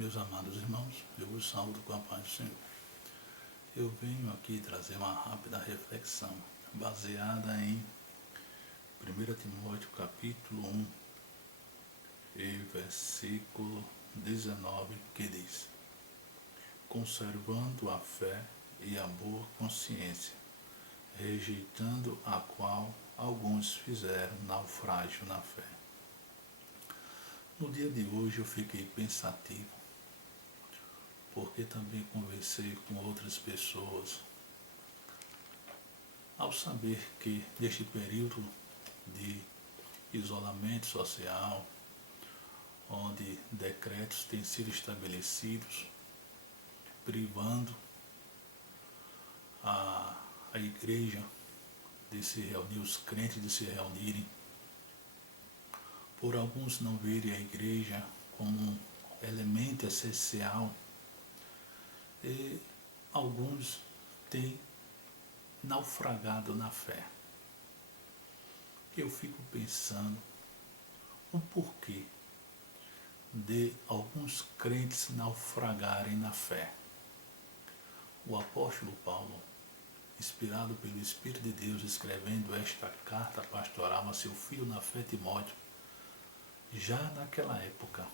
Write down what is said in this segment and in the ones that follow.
Meus amados irmãos, eu vos saúdo com a paz do Senhor. Eu venho aqui trazer uma rápida reflexão baseada em 1 Timóteo capítulo 1 e versículo 19, que diz: conservando a fé e a boa consciência, rejeitando a qual alguns fizeram naufrágio na fé. No dia de hoje eu fiquei pensativo, porque também conversei com outras pessoas, ao saber que neste período de isolamento social, onde decretos têm sido estabelecidos, privando a igreja de se reunir, os crentes de se reunirem, por alguns não verem a igreja como um elemento essencial, e alguns têm naufragado na fé. Eu fico pensando o porquê de alguns crentes naufragarem na fé. O apóstolo Paulo, inspirado pelo Espírito de Deus, escrevendo esta carta pastoral a seu filho na fé, Timóteo, já naquela época,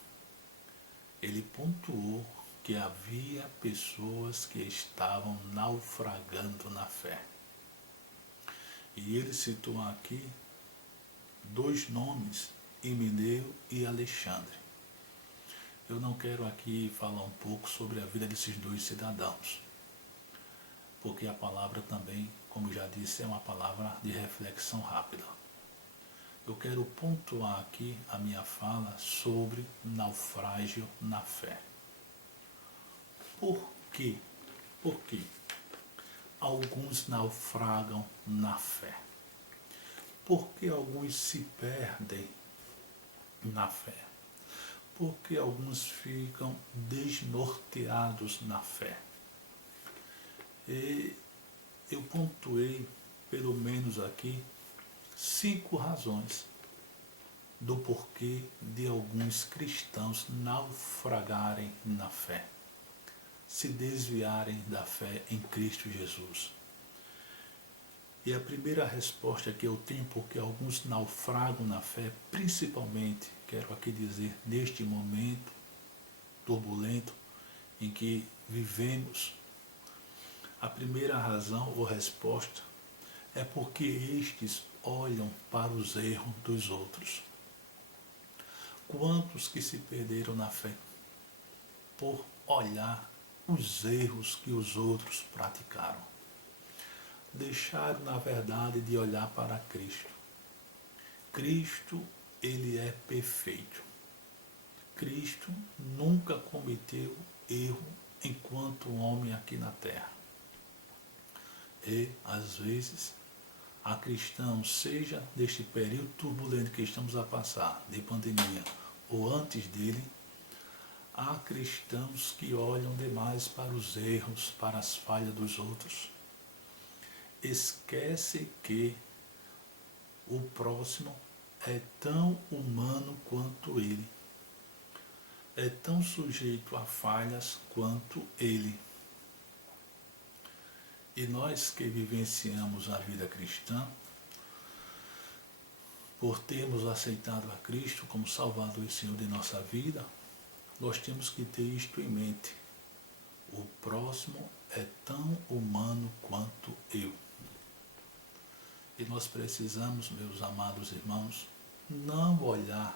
ele pontuou que havia pessoas que estavam naufragando na fé. E ele citou aqui dois nomes, Himeneu e Alexandre. Eu não quero aqui falar um pouco sobre a vida desses dois cidadãos, porque a palavra também, como já disse, é uma palavra de reflexão rápida. Eu quero pontuar aqui a minha fala sobre naufrágio na fé. Por quê? Porque alguns naufragam na fé. Porque alguns se perdem na fé. Porque alguns ficam desnorteados na fé. E eu pontuei, pelo menos aqui, 5 razões do porquê de alguns cristãos naufragarem na fé, se desviarem da fé em Cristo Jesus. E a primeira resposta que eu tenho porque alguns naufragam na fé, principalmente, quero aqui dizer, neste momento turbulento em que vivemos, a primeira razão ou resposta é porque estes olham para os erros dos outros. Quantos que se perderam na fé por olhar os erros que os outros praticaram? Deixaram, na verdade, de olhar para Cristo. Cristo, ele é perfeito. Cristo nunca cometeu erro enquanto homem aqui na terra. E, às vezes, há cristãos, seja neste período turbulento que estamos a passar, de pandemia, ou antes dele, há cristãos que olham demais para os erros, para as falhas dos outros. Esquece que o próximo é tão humano quanto ele, é tão sujeito a falhas quanto ele. E nós que vivenciamos a vida cristã, por termos aceitado a Cristo como Salvador e Senhor de nossa vida, nós temos que ter isto em mente. O próximo é tão humano quanto eu. E nós precisamos, meus amados irmãos, não olhar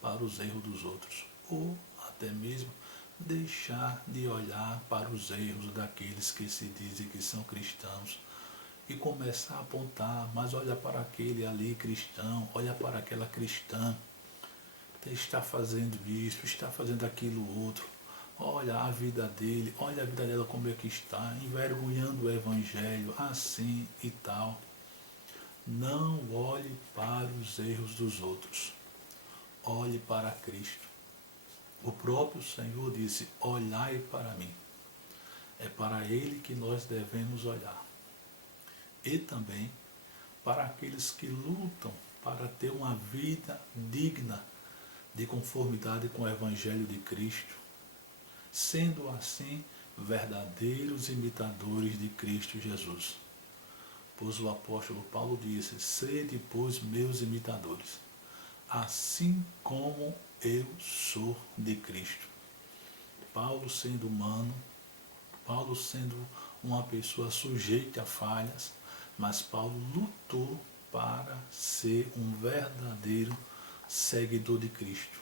para os erros dos outros, ou até mesmo deixar de olhar para os erros daqueles que se dizem que são cristãos e começar a apontar, mas olha para aquele ali cristão, olha para aquela cristã, está fazendo isso, está fazendo aquilo outro, olha a vida dele, olha a vida dela como é que está, envergonhando o evangelho, assim e tal. Não olhe para os erros dos outros, olhe para Cristo. O próprio Senhor disse: olhai para mim. É para Ele que nós devemos olhar. E também para aqueles que lutam para ter uma vida digna de conformidade com o Evangelho de Cristo. sendo assim verdadeiros imitadores de Cristo Jesus. Pois o apóstolo Paulo disse: sede, pois, meus imitadores, assim como eu sou de Cristo. Paulo sendo humano, Paulo sendo uma pessoa sujeita a falhas, mas Paulo lutou para ser um verdadeiro seguidor de Cristo,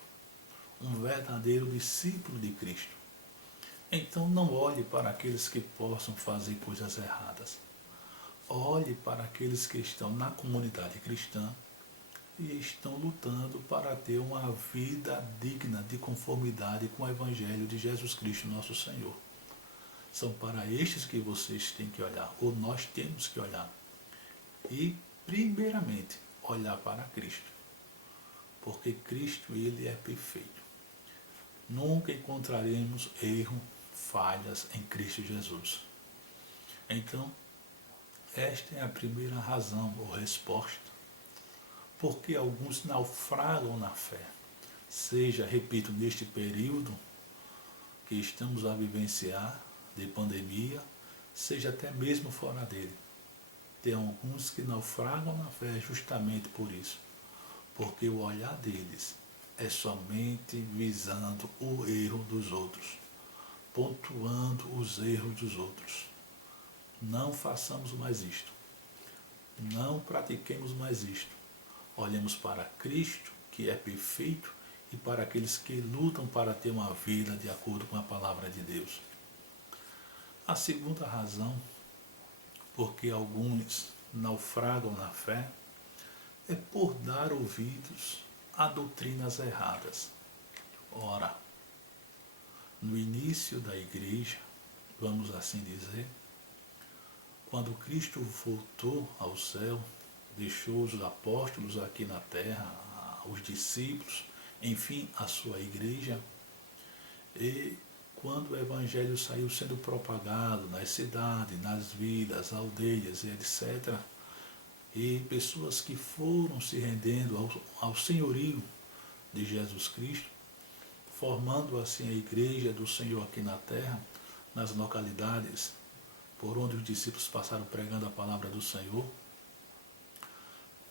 um verdadeiro discípulo de Cristo. Então não olhe para aqueles que possam fazer coisas erradas. Olhe para aqueles que estão na comunidade cristã e estão lutando para ter uma vida digna de conformidade com o Evangelho de Jesus Cristo, nosso Senhor. São para estes que vocês têm que olhar, ou nós temos que olhar. E, primeiramente, olhar para Cristo. Porque Cristo, Ele é perfeito. Nunca encontraremos erro, falhas em Cristo Jesus. Então, esta é a primeira razão ou resposta. Porque alguns naufragam na fé. Seja, repito, neste período que estamos a vivenciar de pandemia, seja até mesmo fora dele. Tem alguns que naufragam na fé justamente por isso. Porque o olhar deles é somente visando o erro dos outros, pontuando os erros dos outros. Não façamos mais isto. Não pratiquemos mais isto. Olhemos para Cristo, que é perfeito, e para aqueles que lutam para ter uma vida de acordo com a palavra de Deus. A segunda razão, porque alguns naufragam na fé, é por dar ouvidos a doutrinas erradas. Ora, no início da igreja, vamos assim dizer, quando Cristo voltou ao céu, deixou os apóstolos aqui na terra, os discípulos, enfim, a sua igreja, e quando o evangelho saiu sendo propagado nas cidades, nas vilas, aldeias e etc., e pessoas que foram se rendendo ao senhorio de Jesus Cristo, formando assim a igreja do Senhor aqui na terra, nas localidades por onde os discípulos passaram pregando a palavra do Senhor,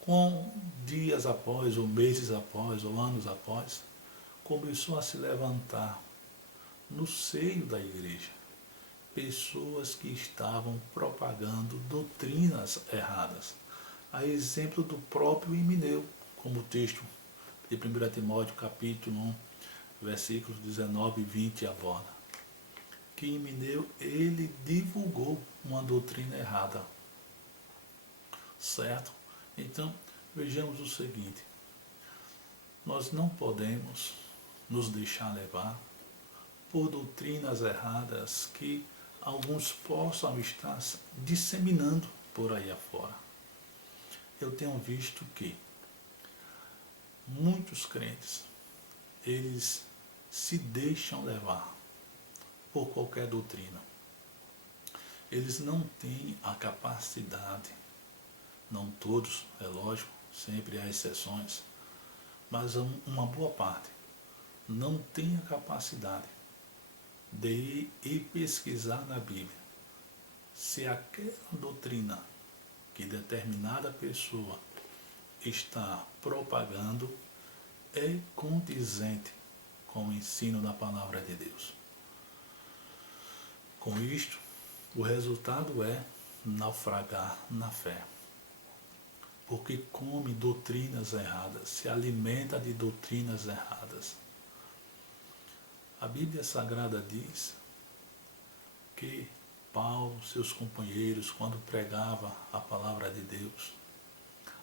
com dias após, ou meses após, ou anos após, começou a se levantar no seio da igreja pessoas que estavam propagando doutrinas erradas, a exemplo do próprio Himeneu, como o texto de 1 Timóteo capítulo 1, versículos 19 e 20 aborda. Que Himeneu, ele divulgou uma doutrina errada. Certo? Então, vejamos o seguinte. Nós não podemos nos deixar levar por doutrinas erradas que alguns possam estar disseminando por aí afora. Eu tenho visto que muitos crentes, eles se deixam levar por qualquer doutrina. Eles não têm a capacidade, não todos, é lógico, sempre há exceções, mas uma boa parte não tem a capacidade de ir e pesquisar na Bíblia se aquela doutrina que determinada pessoa está propagando é condizente com o ensino da palavra de Deus. Com isto, o resultado é naufragar na fé, porque come doutrinas erradas, se alimenta de doutrinas erradas. A Bíblia Sagrada diz que Paulo, seus companheiros, quando pregava a palavra de Deus,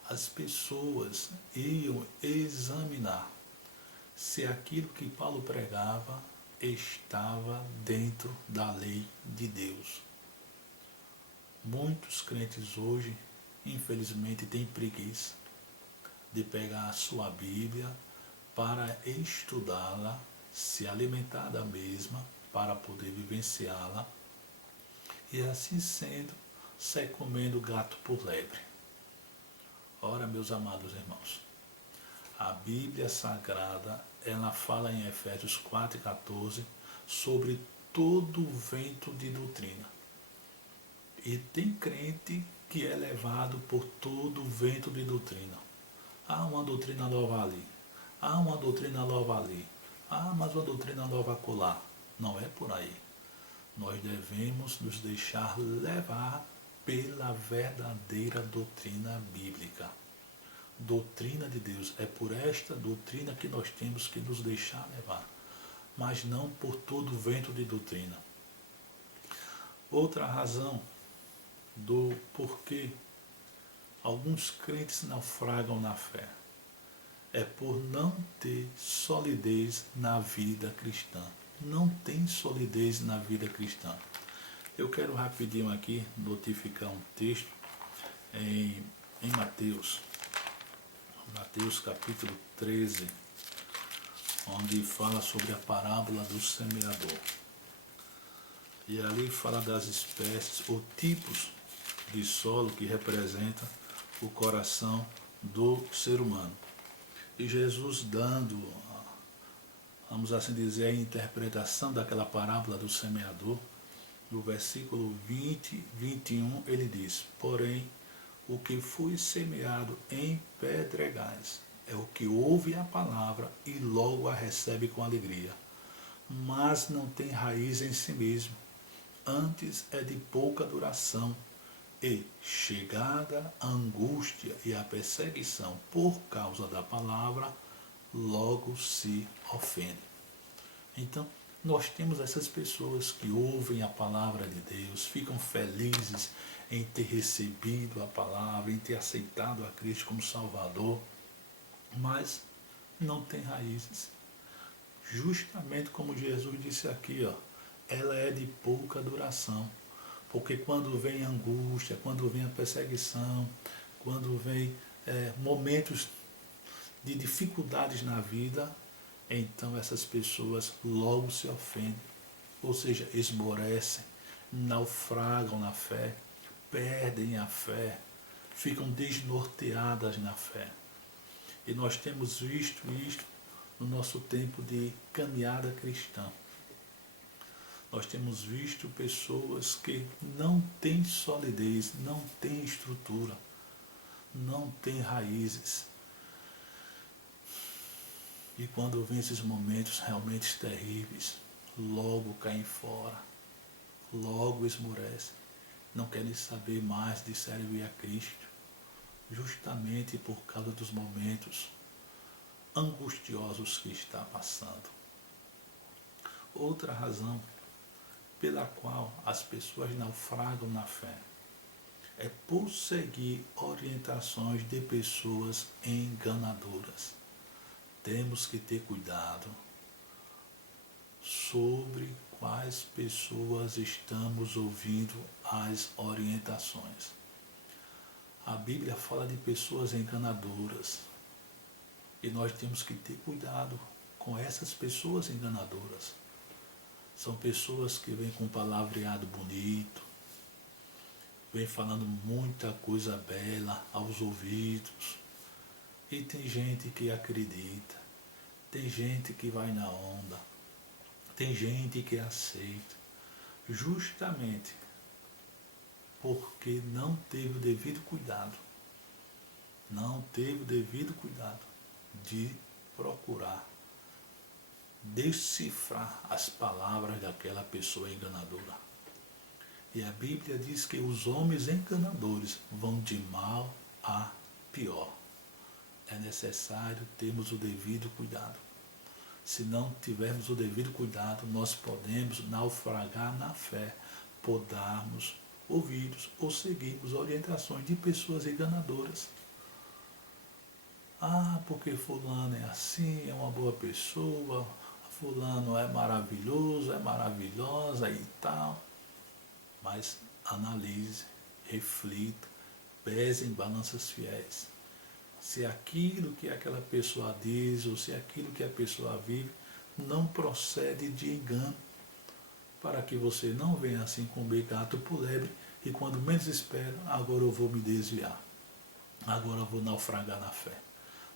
as pessoas iam examinar se aquilo que Paulo pregava estava dentro da lei de Deus. Muitos crentes hoje, infelizmente, têm preguiça de pegar a sua Bíblia para estudá-la, se alimentar da mesma, para poder vivenciá-la, e assim sendo, sai comendo gato por lebre. Ora, meus amados irmãos, a Bíblia Sagrada, ela fala em Efésios 4:14 sobre todo vento de doutrina. E tem crente que é levado por todo vento de doutrina. Há uma doutrina nova ali, há uma doutrina nova ali, há mais uma doutrina nova acolá. Não é por aí. Nós devemos nos deixar levar pela verdadeira doutrina bíblica. Doutrina de Deus. É por esta doutrina que nós temos que nos deixar levar, mas não por todo vento de doutrina. Outra razão do porquê alguns crentes naufragam na fé é por não ter solidez na vida cristã. Não tem solidez na vida cristã. Eu quero rapidinho aqui notificar um texto em Mateus capítulo 13, onde fala sobre a parábola do semeador. E ali fala das espécies ou tipos de solo que representa o coração do ser humano. E Jesus dando, vamos assim dizer, a interpretação daquela parábola do semeador, no versículo 20, 21, ele diz: porém, o que foi semeado em pedregais é o que ouve a palavra e logo a recebe com alegria, mas não tem raiz em si mesmo, antes é de pouca duração, e, chegada a angústia e a perseguição por causa da palavra, logo se ofende. Então, nós temos essas pessoas que ouvem a palavra de Deus, ficam felizes em ter recebido a palavra, em ter aceitado a Cristo como Salvador, mas não tem raízes. Justamente como Jesus disse aqui, ela é de pouca duração. Porque quando vem a angústia, quando vem a perseguição, quando vem momentos de dificuldades na vida, então essas pessoas logo se ofendem, ou seja, esmorecem, naufragam na fé, perdem a fé, ficam desnorteadas na fé. E nós temos visto isto no nosso tempo de caminhada cristã. Nós temos visto pessoas que não têm solidez, não têm estrutura, não têm raízes. E quando vem esses momentos realmente terríveis, logo caem fora, logo esmorecem, não querem saber mais de servir a Cristo, justamente por causa dos momentos angustiosos que está passando. Outra razão pela qual as pessoas naufragam na fé é por seguir orientações de pessoas enganadoras. Temos que ter cuidado sobre quais pessoas estamos ouvindo as orientações. A Bíblia fala de pessoas enganadoras e nós temos que ter cuidado com essas pessoas enganadoras. São pessoas que vêm com palavreado bonito, vêm falando muita coisa bela aos ouvidos. E tem gente que acredita, tem gente que vai na onda, tem gente que aceita, justamente porque não teve o devido cuidado, de procurar decifrar as palavras daquela pessoa enganadora. E a Bíblia diz que os homens enganadores vão de mal a pior. É necessário termos o devido cuidado. Se não tivermos o devido cuidado, nós podemos naufragar na fé, por darmos ouvidos ou seguirmos orientações de pessoas enganadoras. Porque fulano é assim, é uma boa pessoa, fulano é maravilhoso, é maravilhosa e tal. Mas analise, reflita, pese em balanças fiéis. Se aquilo que aquela pessoa diz ou se aquilo que a pessoa vive não procede de engano, para que você não venha assim comer gato por lebre e quando menos espera, agora eu vou me desviar, agora eu vou naufragar na fé.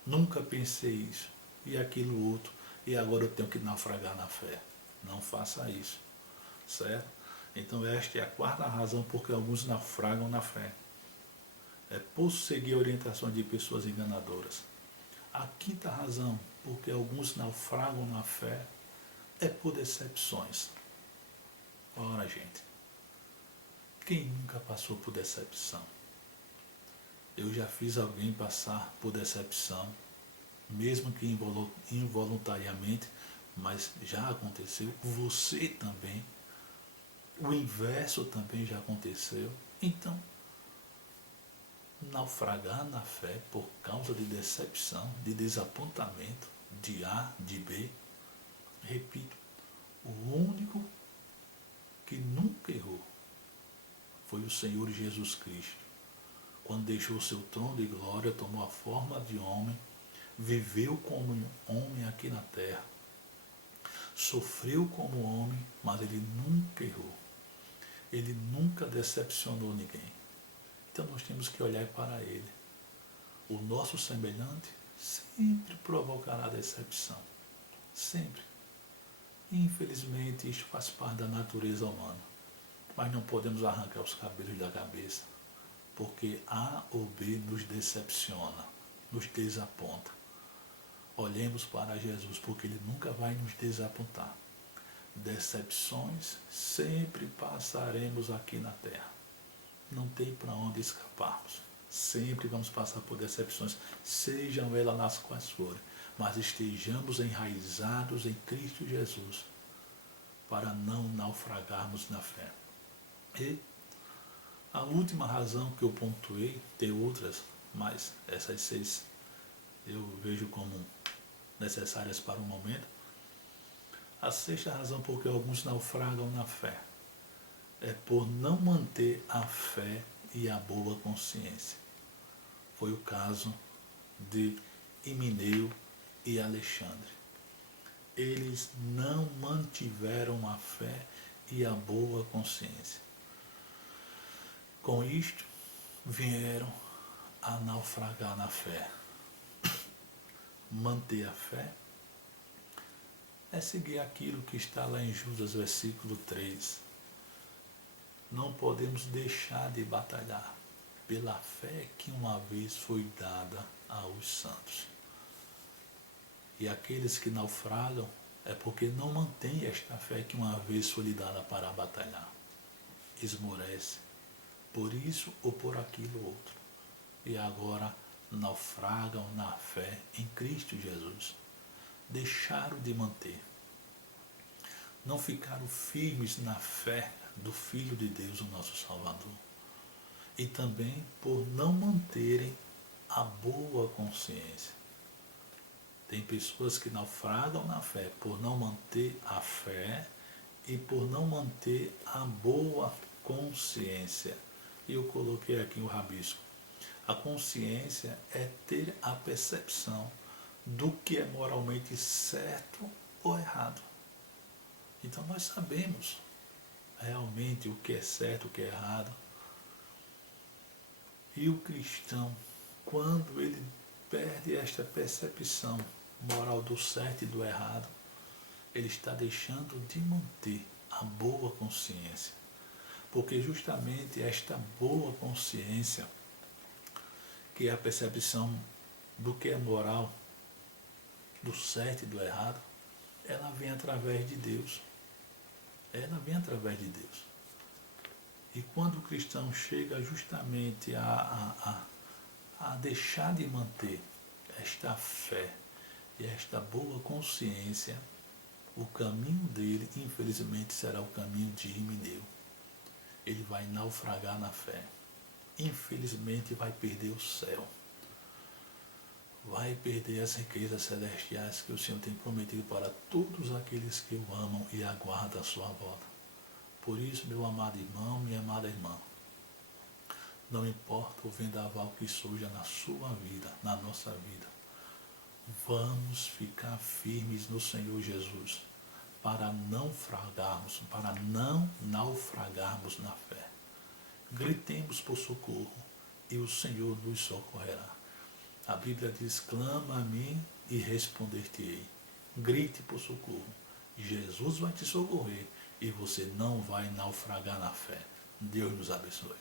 Nunca pensei isso, e aquilo outro, e agora eu tenho que naufragar na fé. Não faça isso, certo? Então esta é a quarta razão porque alguns naufragam na fé. É por seguir orientações de pessoas enganadoras. A quinta razão porque alguns naufragam na fé é por decepções. Ora, gente, quem nunca passou por decepção? Eu já fiz alguém passar por decepção, mesmo que involuntariamente, mas já aconteceu. Você também. O inverso também já aconteceu. Então, naufragar na fé por causa de decepção, de desapontamento, de A, de B, repito, o único que nunca errou foi o Senhor Jesus Cristo. Quando deixou seu trono de glória, tomou a forma de homem, viveu como homem aqui na terra, sofreu como homem, mas ele nunca errou. Ele nunca decepcionou ninguém. Então nós temos que olhar para ele. O nosso semelhante sempre provocará decepção. Sempre. Infelizmente, isto faz parte da natureza humana. Mas não podemos arrancar os cabelos da cabeça, porque A ou B nos decepciona, nos desaponta. Olhemos para Jesus, porque Ele nunca vai nos desapontar. Decepções sempre passaremos aqui na terra. Não tem para onde escaparmos. Sempre vamos passar por decepções, sejam elas nas quais forem, mas estejamos enraizados em Cristo Jesus, para não naufragarmos na fé. E a última razão que eu pontuei, tem outras, mas essas 6 eu vejo como necessárias para o momento. A sexta razão por que alguns naufragam na fé é por não manter a fé e a boa consciência. Foi o caso de Himeneu e Alexandre. Eles não mantiveram a fé e a boa consciência. Com isto, vieram a naufragar na fé. Manter a fé é seguir aquilo que está lá em Judas, versículo 3. Não podemos deixar de batalhar pela fé que uma vez foi dada aos santos. E aqueles que naufragam é porque não mantêm esta fé que uma vez foi lhe dada para batalhar. Esmorece, por isso ou por aquilo outro. E agora naufragam na fé em Cristo Jesus. Deixaram de manter. Não ficaram firmes na fé do Filho de Deus, o nosso Salvador. E também por não manterem a boa consciência. Tem pessoas que naufragam na fé por não manter a fé e por não manter a boa consciência. E eu coloquei aqui o rabisco. A consciência é ter a percepção do que é moralmente certo ou errado. Então nós sabemos realmente o que é certo, o que é errado. E o cristão, quando ele perde esta percepção moral do certo e do errado, ele está deixando de manter a boa consciência. Porque justamente esta boa consciência, que é a percepção do que é moral, do certo e do errado, ela vem através de Deus. Ela vem através de Deus. E quando o cristão chega justamente a deixar de manter esta fé e esta boa consciência, o caminho dele, infelizmente, será o caminho de Himeneu. Ele vai naufragar na fé. Infelizmente, vai perder o céu. Vai perder as riquezas celestiais que o Senhor tem prometido para todos aqueles que o amam e aguardam a sua volta. Por isso, meu amado irmão, minha amada irmã, não importa o vendaval que surja na sua vida, na nossa vida, vamos ficar firmes no Senhor Jesus, para não naufragarmos na fé. Gritemos por socorro e o Senhor nos socorrerá. A Bíblia diz, clama a mim e responder-te-ei. Grite por socorro Jesus vai te socorrer e você não vai naufragar na fé. Deus nos abençoe.